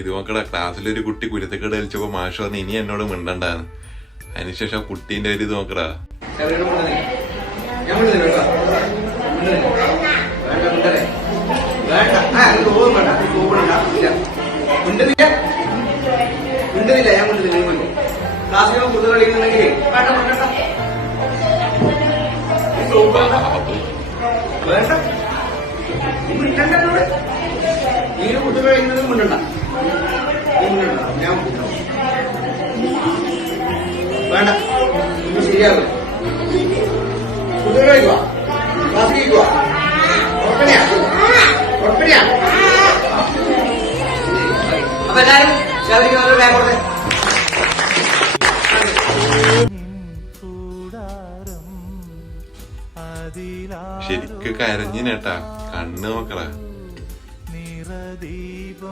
ഇത് നോക്കടാ, ക്ലാസ്സിലൊരു കുട്ടി കുരുത്തക്കേട് കളിച്ചപ്പോ മാഷ് വന്ന് ഇനി എന്നോട് മിണ്ടണ്ടാന്ന്. അതിനുശേഷം കുട്ടീന്റെ ഒരു ഇത് നോക്കടാ. നീ കുട്ടി കഴിയുന്നതും മുണ്ടണ്ട, ഞാൻ വേണ്ട, ഇത് ശരിയാകും. കുട്ടി കഴിക്കുക, ക്ലാസ് കഴിക്കുക, ഉറപ്പണിയാ ഉറപ്പണിയാ. അപ്പൊ എല്ലാരും ബാഗ് കൊടുത്തേ. ശരിക്ക് കരഞ്ഞിനേട്ടാ, കണ്ണ് നോക്കടാ.